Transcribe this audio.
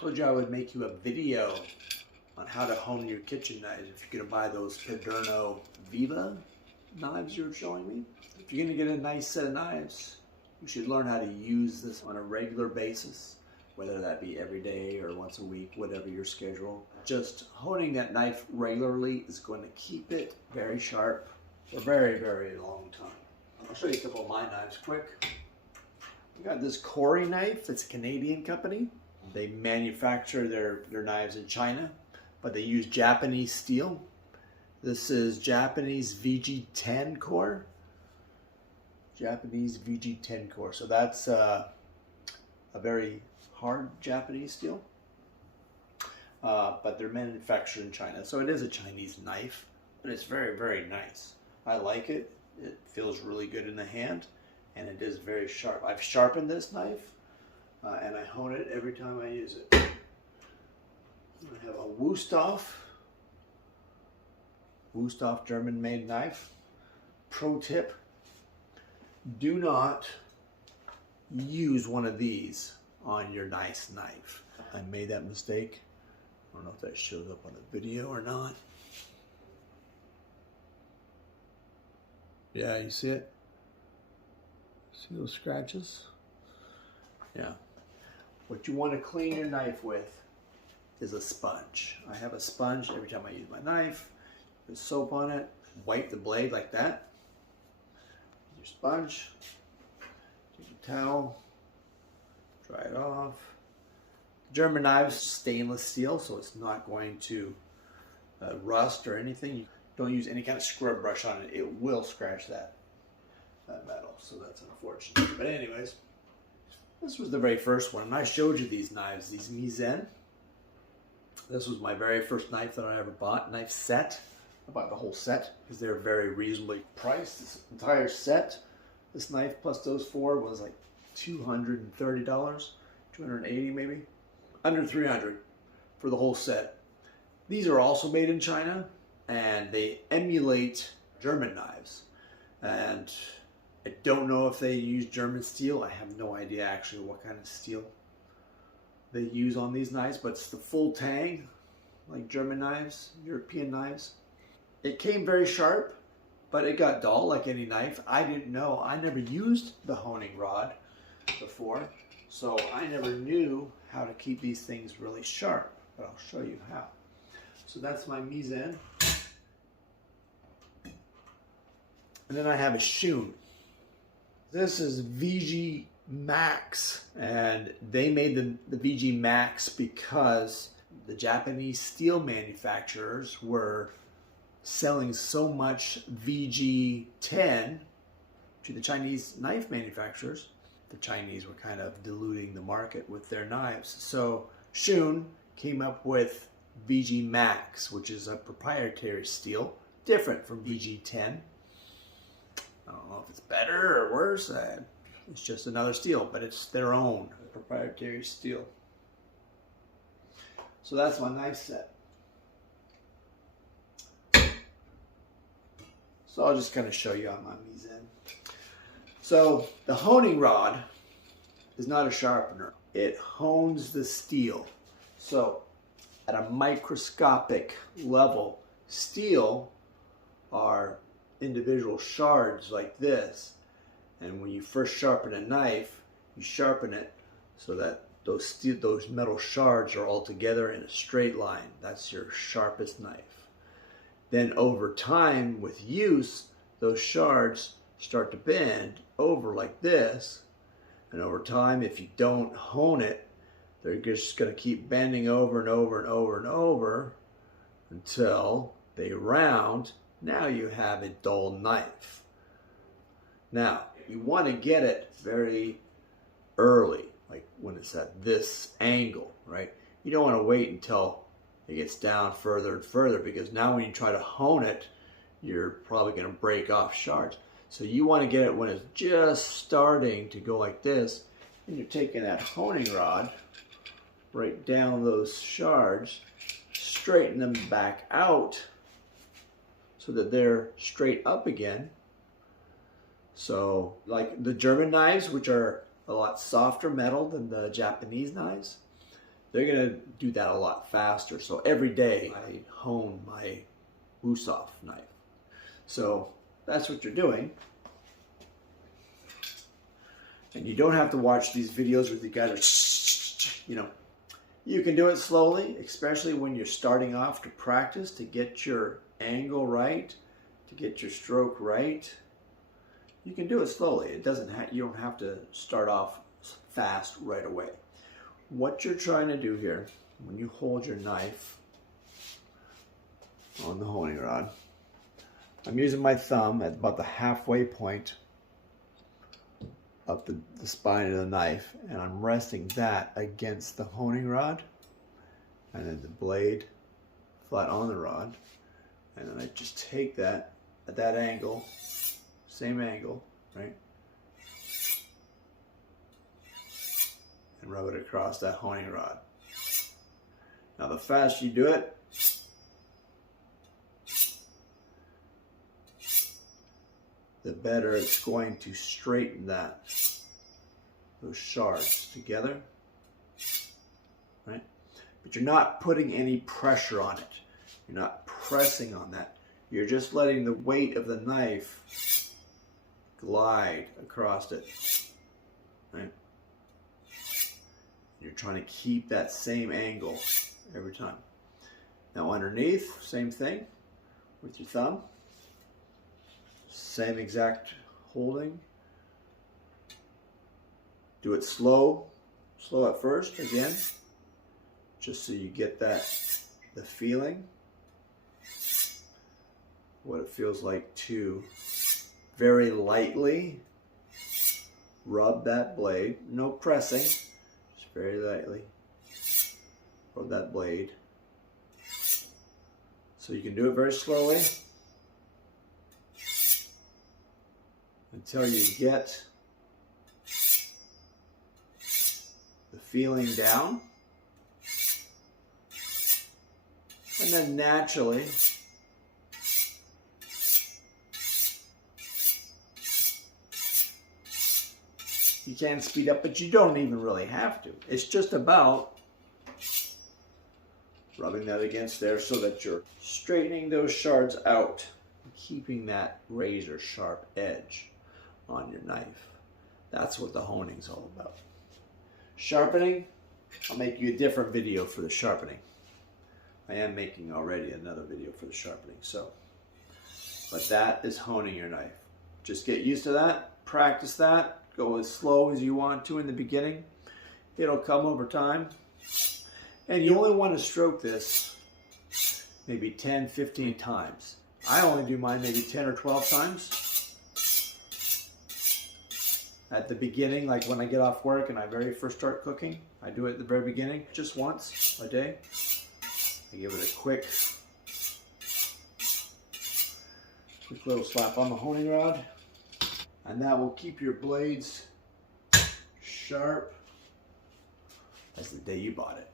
Told you I would make you a video on how to hone your kitchen knives if you're going to buy those Paderno Viva knives you were showing me. If you're going to get a nice set of knives, you should learn how to use this on a regular basis, whether that be every day or once a week, whatever your schedule. Just honing that knife regularly is going to keep it very sharp for a very, very long time. I'll show you a couple of my knives quick. I got this Corey knife. It's a Canadian company. They manufacture their knives in China, but they use Japanese steel. This is Japanese VG10 core. Japanese VG10 core. So that's a very hard Japanese steel. But they're manufactured in China. So it is a Chinese knife, but it's very, very nice. I like it. It feels really good in the hand, and it is very sharp. I've sharpened this knife, and I hone it every time I use it. I have a Wüsthof German-made knife. Pro tip, do not use one of these on your nice knife. I made that mistake. I don't know if that shows up on the video or not. Yeah, you see it? See those scratches? Yeah. What you want to clean your knife with is a sponge. I have a sponge every time I use my knife. Put soap on it, wipe the blade like that. Your sponge, take a towel, dry it off. German knives, stainless steel, so it's not going to rust or anything. Don't use any kind of scrub brush on it. It will scratch that metal, so that's unfortunate. But anyways, this was the very first one, and I showed you these knives, these Misen. This was my very first knife that I ever bought, knife set. I bought the whole set because they're very reasonably priced. This entire set, this knife plus those four was like $230, $280 maybe, under $300 for the whole set. These are also made in China, and they emulate German knives. And I don't know if they use German steel. I have no idea actually what kind of steel they use on these knives, but it's the full tang, like German knives, European knives. It came very sharp, but it got dull like any knife. I didn't know. I never used the honing rod before, so I never knew how to keep these things really sharp, but I'll show you how. So that's my Misen. And then I have a Shun. This is VG Max, and they made the VG Max because the Japanese steel manufacturers were selling so much VG10 to the Chinese knife manufacturers. The Chinese were kind of diluting the market with their knives. So Shun came up with VG Max, which is a proprietary steel, different from VG10. I don't know if it's better or worse. It's just another steel, but it's their own proprietary steel. So that's my knife set. So I'll just kind of show you on my Misen. So the honing rod is not a sharpener. It hones the steel. So at a microscopic level, steel are individual shards like this, and when you first sharpen a knife, you sharpen it so that those metal shards are all together in a straight line. That's your sharpest knife. Then over time, with use, those shards start to bend over like this, and over time, if you don't hone it, they're just going to keep bending over and over and over and over until they round. Now you have a dull knife. Now, you want to get it very early, like when it's at this angle, right? You don't want to wait until it gets down further and further, because now when you try to hone it, you're probably going to break off shards. So you want to get it when it's just starting to go like this, and you're taking that honing rod right down those shards, straighten them back out so that they're straight up again. So like the German knives, which are a lot softer metal than the Japanese knives, they're gonna do that a lot faster. So every day I hone my Wussoff knife. So that's what you're doing. And you don't have to watch these videos where the guys are, you know, you can do it slowly, especially when you're starting off to practice, to get your angle right, to get your stroke right. You can do it slowly. It doesn't you don't have to start off fast right away. What you're trying to do here, when you hold your knife on the honing rod, I'm using my thumb at about the halfway point up the spine of the knife, and I'm resting that against the honing rod, and then the blade flat on the rod, and then I just take that at that angle, same angle, right, and rub it across that honing rod. Now the faster you do it, the better it's going to straighten those shards together, right? But you're not putting any pressure on it. You're not pressing on that. You're just letting the weight of the knife glide across it, right? You're trying to keep that same angle every time. Now underneath, same thing with your thumb. Same exact holding. Do it slow at first, again, just so you get the feeling, what it feels like to very lightly rub that blade, no pressing, just very lightly rub that blade. So you can do it very slowly until you get the feeling down, and then naturally you can speed up, but you don't even really have to. It's just about rubbing that against there so that you're straightening those shards out, keeping that razor sharp edge on your knife. That's what the honing's all about. Sharpening, I'll make you a different video for the sharpening. I am making already another video for the sharpening, but that is honing your knife. Just get used to that, practice that, go as slow as you want to in the beginning. It'll come over time. And you only want to stroke this maybe 10, 15 times. I only do mine maybe 10 or 12 times. At the beginning, like when I get off work and I very first start cooking, I do it at the very beginning, just once a day. I give it a quick little slap on the honing rod, and that will keep your blades sharp as the day you bought it.